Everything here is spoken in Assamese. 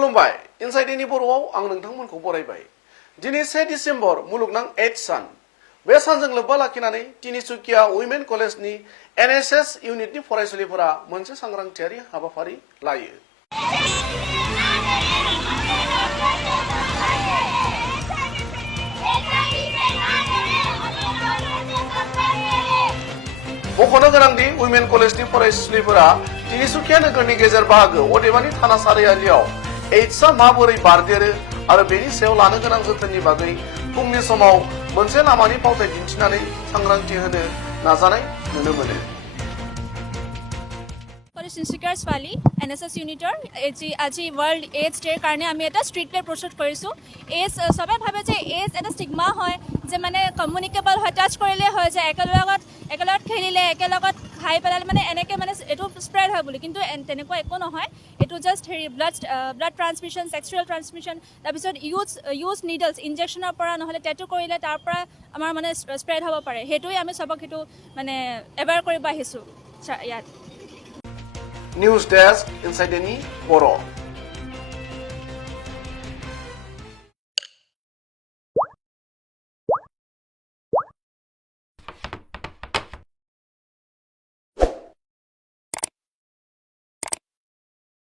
खुलुमबाय इनसाइड बर'आव आं नोंथांमोनखौ बरायबाय दिनै 1 डिसेम्बर मुलुगनां एड्स सान बे सानजों लोब्बा लाखिनानै तिनिसुकिया उइमेन कलेजनि एनएसएस इउनिटनि फरायसुलिफोरा मोनसे सांग्रांथियारि हाबाफारि लायो मख'नो गोनांदि उइमेन कलेजनि फरायसुलिफोरा तिनिसुकिया नोगोरनि गेजेर बाहागो अदेबानि थाना सारियालियाव एड्सआ माबोरै बारदेरो आरो बेनि सायाव लानो गोनां जोथोननि बागै फुंनि समाव मोनसे लामानि फावथाय दिन्थिनानै सांग्रांथि होनो नाजानाय नुनो मोनो তিনিচুকীয়াৰ ছোৱালী এনএছএছ ইউনিটৰ আজি ৱৰ্ল্ড এইডছ ডেৰ কাৰণে আমি এটা ষ্ট্ৰীট প্লে প্ৰস্তুত কৰিছোঁ এইডছ চবে ভাবে যে এইডছ এটা ষ্টিগমা হয় যে মানে কমিউনিকেবল হয় টাচ কৰিলে হয় যে একেলগত খেলিলে একেলগত খাই পেলালে মানে এনেকৈ মানে এইটো স্প্ৰেড হয় বুলি কিন্তু তেনেকুৱা একো নহয় এইটো just blood transmission sexual transmission তাৰপিছত ইউজ নিডলছ ইনজেকশ্যনৰ পৰা নহ'লে টেটু কৰিলে তাৰ পৰা আমাৰ মানে স্প্ৰেড হ'ব পাৰে সেইটোৱে আমি চবক সেইটো মানে এৱেৰ কৰিব আহিছোঁ ইয়াত নিউজ ডেস্ক ইনসাইড বড়